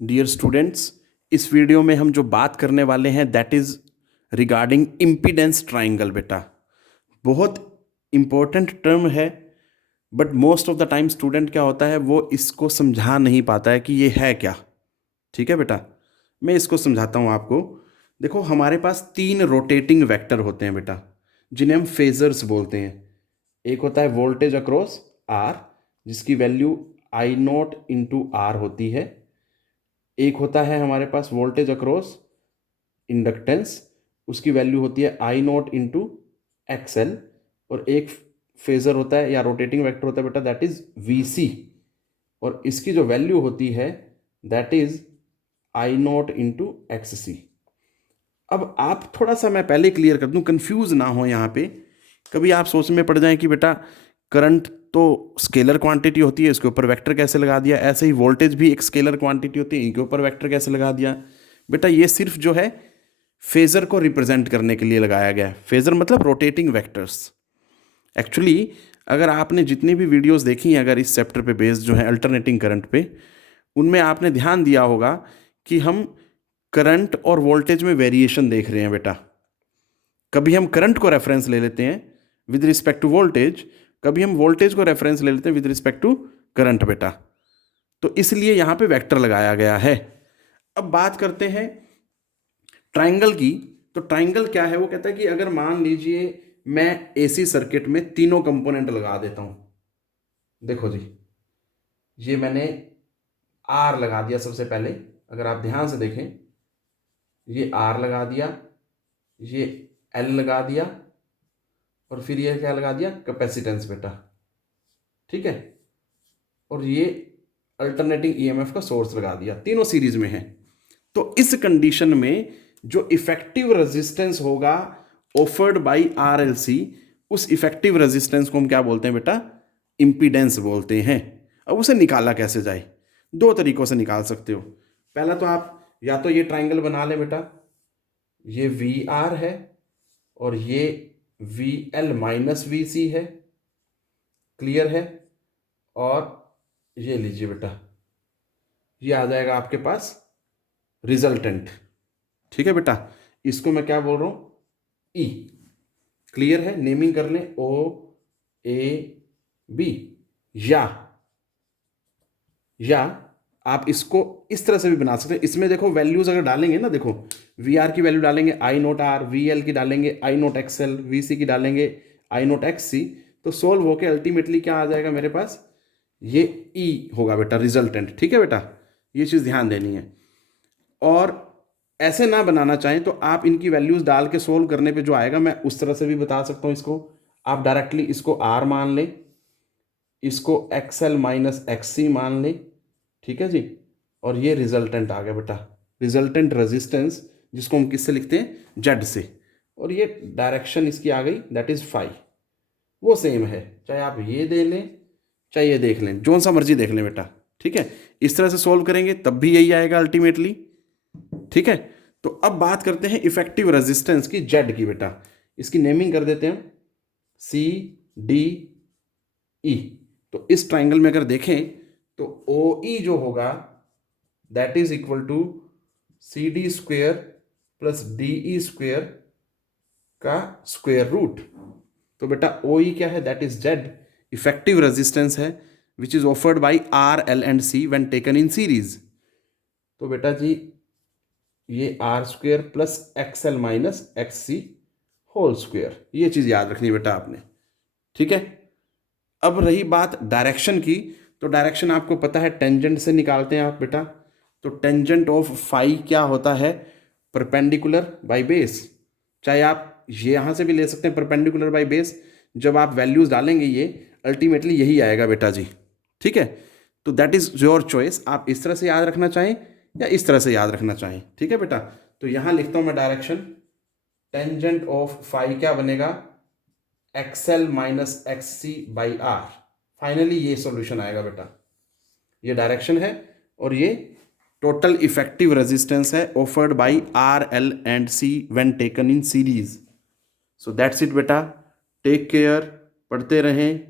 Dear students, इस video में हम जो बात करने वाले हैं that is regarding impedance triangle. बेटा बहुत इम्पोर्टेंट टर्म है, but most of the time student क्या होता है वो इसको समझा नहीं पाता है कि ये है क्या। ठीक है बेटा, मैं इसको समझाता हूँ आपको। देखो, हमारे पास तीन रोटेटिंग वेक्टर होते हैं बेटा, जिन्हें हम फेजर्स बोलते हैं। एक होता है वोल्टेज अक्रॉस आर, जिसकी value I naught into R होती है। एक होता है हमारे पास वोल्टेज अक्रॉस इंडक्टेंस, उसकी वैल्यू होती है आई नोट इंटू एक्सएल। और एक फेजर होता है या रोटेटिंग वेक्टर होता है बेटा, दैट इज वी सी, और इसकी जो वैल्यू होती है that is I naught into X C. अब आप थोड़ा सा, मैं पहले क्लियर कर दूं, कंफ्यूज ना हो यहाँ पे। कभी आप सोच में पड़ जाएं कि बेटा करंट तो स्केलर क्वांटिटी होती है, इसके ऊपर वेक्टर कैसे लगा दिया, ऐसे ही वोल्टेज भी एक स्केलर क्वांटिटी होती है, इनके ऊपर वेक्टर कैसे लगा दिया। बेटा ये सिर्फ जो है फेजर को रिप्रेजेंट करने के लिए लगाया गया है। फेजर मतलब रोटेटिंग वेक्टर्स। एक्चुअली अगर आपने जितनी भी वीडियोस देखी हैं, अगर इस चैप्टर पे बेस्ड जो है अल्टरनेटिंग करंट पे, उनमें आपने ध्यान दिया होगा कि हम करंट और वोल्टेज में वेरिएशन देख रहे हैं बेटा। कभी हम करंट को रेफरेंस ले लेते हैं विद रिस्पेक्ट टू वोल्टेज, कभी हम वोल्टेज को रेफरेंस ले लेते हैं विद रिस्पेक्ट टू करंट बेटा। तो इसलिए यहां पे वेक्टर लगाया गया है। अब बात करते हैं ट्राइंगल की। तो ट्राइंगल क्या है, वो कहता है कि अगर मान लीजिए मैं एसी सर्किट में तीनों कंपोनेंट लगा देता हूं। देखो जी, ये मैंने आर लगा दिया सबसे पहले, अगर आप ध्यान से देखें, ये आर लगा दिया, ये एल लगा दिया, और फिर ये क्या लगा दिया, कैपेसिटेंस बेटा। ठीक है, और ये अल्टरनेटिंग ईएमएफ का सोर्स लगा दिया, तीनों सीरीज में है। तो इस कंडीशन में जो इफेक्टिव रेजिस्टेंस होगा ऑफर्ड बाय आरएलसी, उस इफेक्टिव रेजिस्टेंस को हम क्या बोलते हैं बेटा, इंपीडेंस बोलते हैं। अब उसे निकाला कैसे जाए, दो तरीकों से निकाल सकते हो। पहला तो आप या तो ये ट्राइंगल बना लें बेटा, ये वी आर है और ये वी एल माइनस वी सी है, क्लियर है। और ये लीजिए बेटा, ये आ जाएगा आपके पास रिजल्टेंट। ठीक है बेटा, इसको मैं क्या बोल रहा हूं, ई। क्लियर है, नेमिंग कर लें, ओ ए बी। या या आप इसको इस तरह से भी बना सकते हैं। इसमें देखो वैल्यूज अगर डालेंगे ना, देखो वी आर की वैल्यू डालेंगे आई नोट आर, वी एल की डालेंगे आई नोट एक्स एल, वी सी की डालेंगे आई नोट एक्स सी। तो सोल्व होके अल्टीमेटली क्या आ जाएगा मेरे पास, ये ई होगा बेटा, रिजल्टेंट। ठीक है बेटा, ये चीज़ ध्यान देनी है। और ऐसे ना बनाना चाहें तो आप इनकी वैल्यूज डाल के सोल्व करने पे जो आएगा, मैं उस तरह से भी बता सकता हूं इसको। आप डायरेक्टली इसको आर मान लें, इसको एक्स एल माइनस एक्स सी मान लें। ठीक है जी, और ये रिजल्टेंट आ गया बेटा, रिजल्टेंट रेजिस्टेंस, जिसको हम किससे लिखते हैं, जेड से। और ये डायरेक्शन इसकी आ गई, दैट इज फाई। वो सेम है, चाहे आप ये दे लें चाहे ये देख लें, जो सा मर्जी देख लें बेटा। ठीक है, इस तरह से सोल्व करेंगे तब भी यही आएगा अल्टीमेटली। ठीक है, तो अब बात करते हैं इफेक्टिव रेजिस्टेंस की, जेड की बेटा। इसकी नेमिंग कर देते हैं सी डी ई। तो इस ट्राइंगल में अगर देखें तो ओ ई जो होगा that is equal to C D square plus D E square का स्क्वेयर रूट। तो बेटा ओ ई क्या है, that is Z, effective resistance है, which is offered by R L and C when taken in series. तो बेटा जी ये R square plus X L minus X C whole square, ये चीज याद रखनी बेटा आपने। ठीक है, अब रही बात डायरेक्शन की। तो डायरेक्शन आपको पता है, टेंजेंट से निकालते हैं आप बेटा। तो टेंजेंट ऑफ फाई क्या होता है, परपेंडिकुलर बाय बेस। चाहे आप ये यहां से भी ले सकते हैं, परपेंडिकुलर बाय बेस। जब आप वैल्यूज डालेंगे ये अल्टीमेटली यही आएगा बेटा जी। ठीक है, तो दैट इज योर चॉइस, आप इस तरह से याद रखना चाहें या इस तरह से याद रखना चाहें। ठीक है बेटा, तो यहां लिखता हूं मैं डायरेक्शन, टेंजेंट ऑफ फाई क्या बनेगा, XL minus X C by R. Finally ये सॉल्यूशन आएगा बेटा, ये डायरेक्शन है और ये टोटल इफेक्टिव रेजिस्टेंस है offered by R L and C when taken in series. So that's it बेटा, टेक केयर, पढ़ते रहें,